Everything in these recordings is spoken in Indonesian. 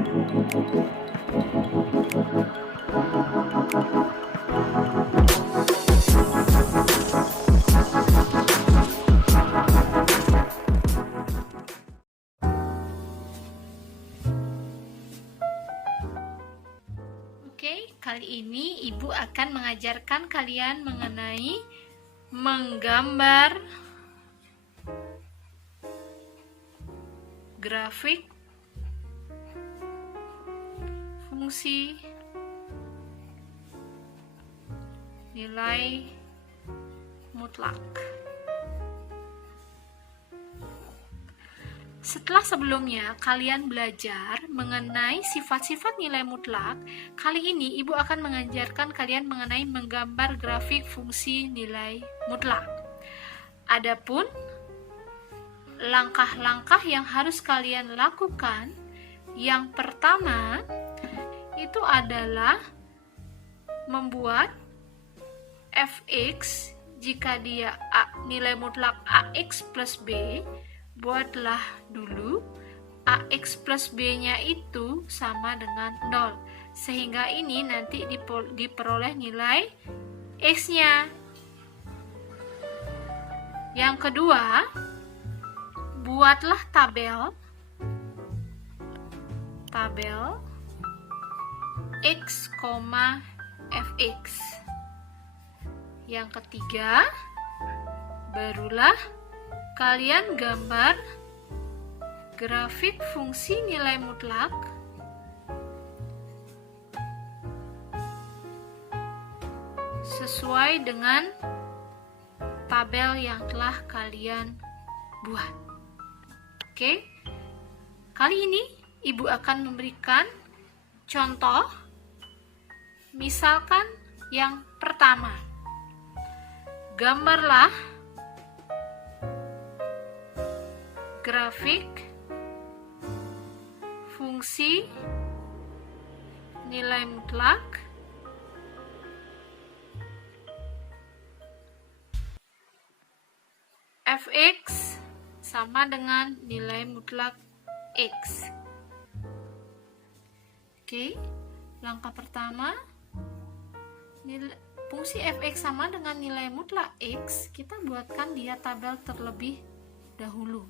Oke, kali ini Ibu akan mengajarkan kalian mengenai menggambar grafik fungsi nilai mutlak. Setelah sebelumnya kalian belajar mengenai sifat-sifat nilai mutlak, kali ini Ibu akan mengajarkan kalian mengenai menggambar grafik fungsi nilai mutlak. Adapun langkah-langkah yang harus kalian lakukan, yang pertama itu adalah membuat fx jika dia nilai mutlak ax plus b. Buatlah dulu ax plus b nya itu sama dengan 0, sehingga ini nanti diperoleh nilai x nya. Yang kedua, buatlah tabel x, fx. Yang ketiga, barulah kalian gambar grafik fungsi nilai mutlak sesuai dengan tabel yang telah kalian buat. Oke, kali ini Ibu akan memberikan contoh. Misalkan yang pertama, gambarlah grafik fungsi nilai mutlak fx sama dengan nilai mutlak x. Oke, langkah pertama, fungsi fx sama dengan nilai mutlak x, kita buatkan dia tabel terlebih dahulu.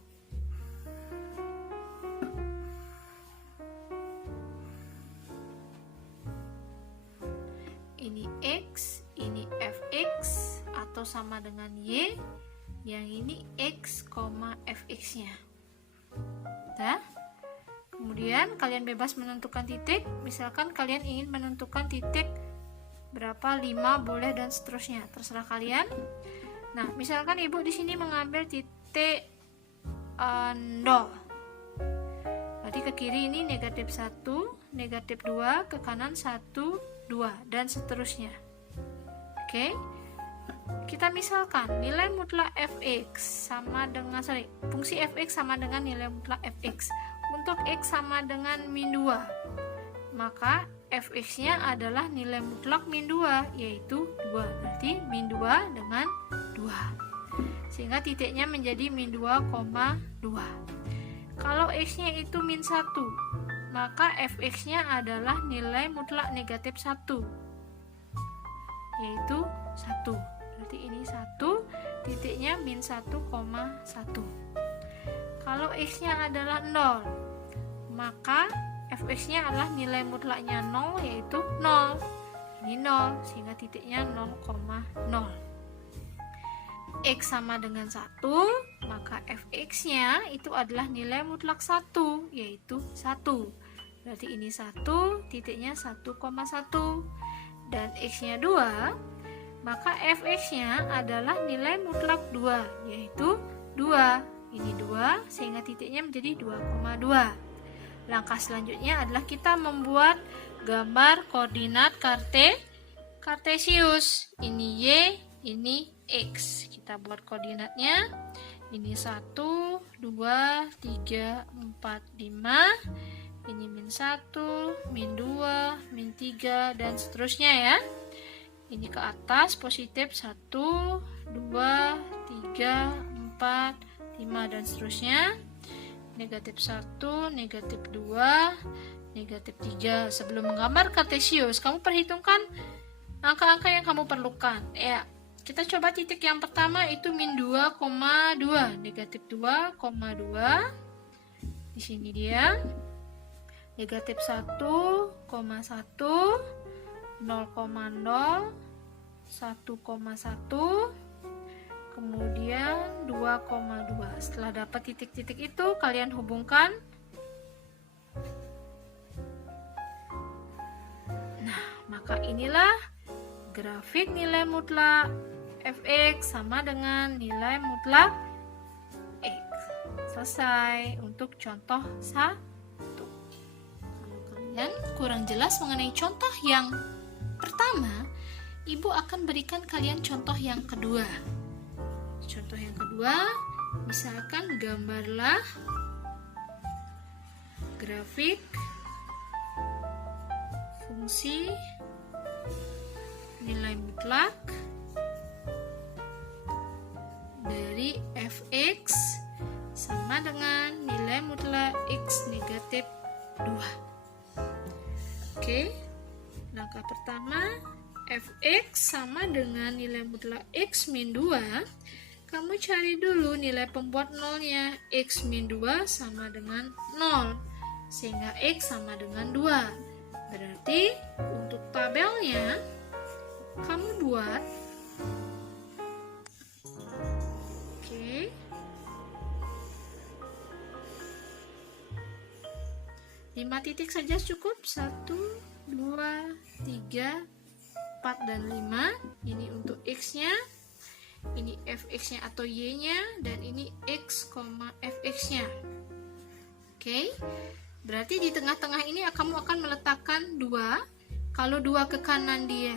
Ini x, ini fx atau sama dengan y, yang ini x, fx nya. Nah, kemudian kalian bebas menentukan titik. Misalkan kalian ingin menentukan titik berapa, 5 boleh, dan seterusnya, terserah kalian. Nah, misalkan Ibu di sini mengambil titik 0. Berarti ke kiri ini negatif 1, negatif 2, ke kanan 1, 2, dan seterusnya. Oke, kita misalkan nilai mutlak fx sama dengan fungsi fx sama dengan nilai mutlak fx. Untuk x sama dengan min 2, maka fx nya adalah nilai mutlak min 2, yaitu 2. Berarti min 2 dengan 2, sehingga titiknya menjadi min 2,2. Kalau x nya itu min 1, maka fx nya adalah nilai mutlak negatif 1, yaitu 1. Berarti ini 1, titiknya min 1,1. Kalau x nya adalah 0, maka fx nya adalah nilai mutlaknya 0, yaitu 0. Ini 0, sehingga titiknya 0,0. X sama dengan 1, maka fx nya itu adalah nilai mutlak 1, yaitu 1. Berarti ini 1, titiknya 1,1. Dan x nya 2, maka fx nya adalah nilai mutlak 2, yaitu 2. Ini 2, sehingga titiknya menjadi 2,2. Langkah selanjutnya adalah kita membuat gambar koordinat kartesius. Ini y, ini x. Kita buat koordinatnya. Ini 1, 2, 3, 4, 5. Ini min 1, min 2, min 3, dan seterusnya ya. Ini ke atas positif 1, 2, 3, 4, 5, dan seterusnya. Negatif 1, negatif 2, negatif 3. Sebelum menggambar kartesius, kamu perhitungkan angka-angka yang kamu perlukan. Ya, kita coba titik yang pertama itu min 2,2, negatif 2,2. Di sini dia negatif 1,1, 0,0, 1,1, kemudian 2,2. Setelah dapat titik-titik itu, kalian hubungkan. Nah, maka inilah grafik nilai mutlak fx sama dengan nilai mutlak x. Selesai untuk contoh 1. Kalau kalian kurang jelas mengenai contoh yang pertama, Ibu akan berikan kalian contoh yang kedua. Contoh yang kedua, misalkan gambarlah grafik fungsi nilai mutlak dari fx sama dengan nilai mutlak x negatif 2. Oke, langkah pertama, fx sama dengan nilai mutlak x min 2. Kamu cari dulu nilai pembuat nolnya. X min 2 sama dengan 0, sehingga x sama dengan 2. Berarti untuk tabelnya kamu buat, oke, 5 titik saja cukup. 1, 2, 3, 4, dan 5. Ini untuk x-nya, ini fx-nya atau y-nya, dan ini x, fx-nya. Oke, berarti di tengah-tengah ini kamu akan meletakkan 2. Kalau 2 ke kanan dia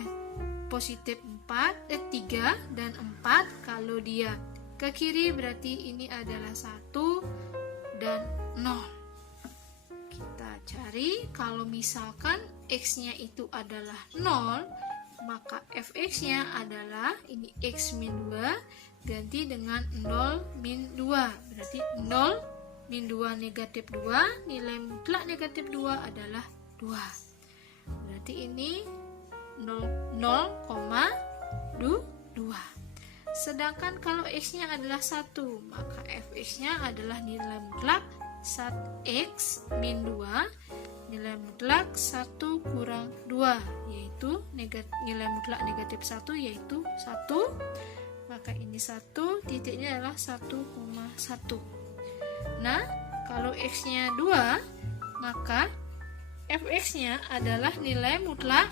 positif 3 dan 4. Kalau dia ke kiri berarti ini adalah 1 dan 0. Kita cari, kalau misalkan x-nya itu adalah 0, maka fx-nya adalah ini x min 2 ganti dengan 0 min 2. Berarti 0 min 2 negatif 2, nilai mutlak negatif 2 adalah 2. Berarti ini 0,2. Sedangkan kalau x-nya adalah 1, maka fx-nya adalah nilai mutlak x min 2, nilai mutlak 1 kurang 2, yaitu nilai mutlak negatif 1, yaitu 1. Maka ini 1, titiknya adalah 1,1. Nah, kalau x-nya 2, maka fx-nya adalah nilai mutlak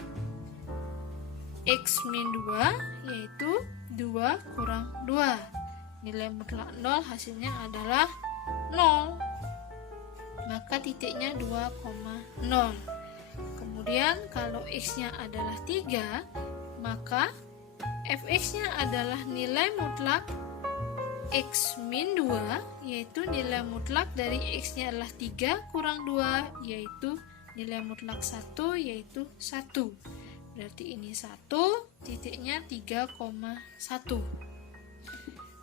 x min 2, yaitu 2 kurang 2. Nilai mutlak 0 hasilnya adalah 0. Maka titiknya 2,0. Kemudian kalau x-nya adalah 3, maka fx-nya adalah nilai mutlak x min 2, yaitu nilai mutlak dari x-nya adalah 3 kurang 2, yaitu nilai mutlak 1, yaitu 1. Berarti ini 1, titiknya 3,1.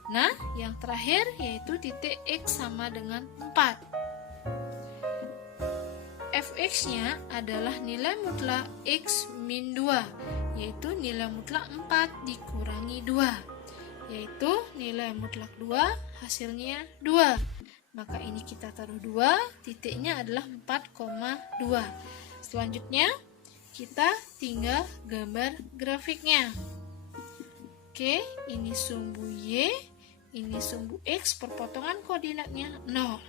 Nah, yang terakhir yaitu titik x sama dengan 4. fx-nya adalah nilai mutlak x min 2, yaitu nilai mutlak 4 dikurangi 2, yaitu nilai mutlak 2 hasilnya 2. Maka ini kita taruh 2, titiknya adalah 4,2. Selanjutnya kita tinggal gambar grafiknya. Oke, ini sumbu y, ini sumbu x, perpotongan koordinatnya 0.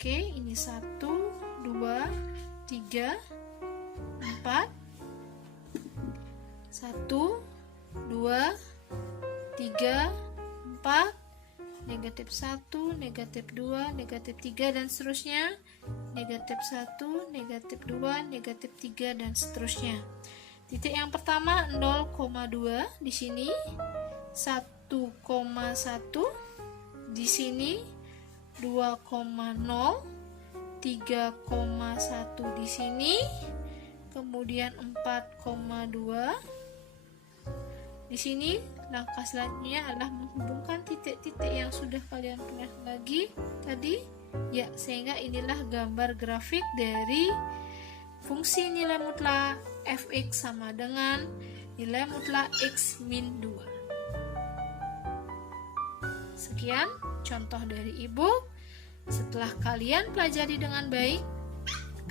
Oke, ini 1, 2, 3, 4, 1, 2, 3, 4, negatif 1, negatif 2, negatif 3, dan seterusnya. Negatif 1, negatif 2, negatif 3, dan seterusnya. Titik yang pertama 0,2 di sini, 1,1 di sini, 2,0, 3,1 di sini, kemudian 4,2 di sini. Langkah selanjutnya adalah menghubungkan titik-titik yang sudah kalian tulis lagi tadi, ya, sehingga inilah gambar grafik dari fungsi nilai mutlak fx sama dengan nilai mutlak x min 2. Sekian contoh dari Ibu. Setelah kalian pelajari dengan baik,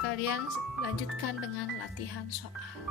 kalian lanjutkan dengan latihan soal.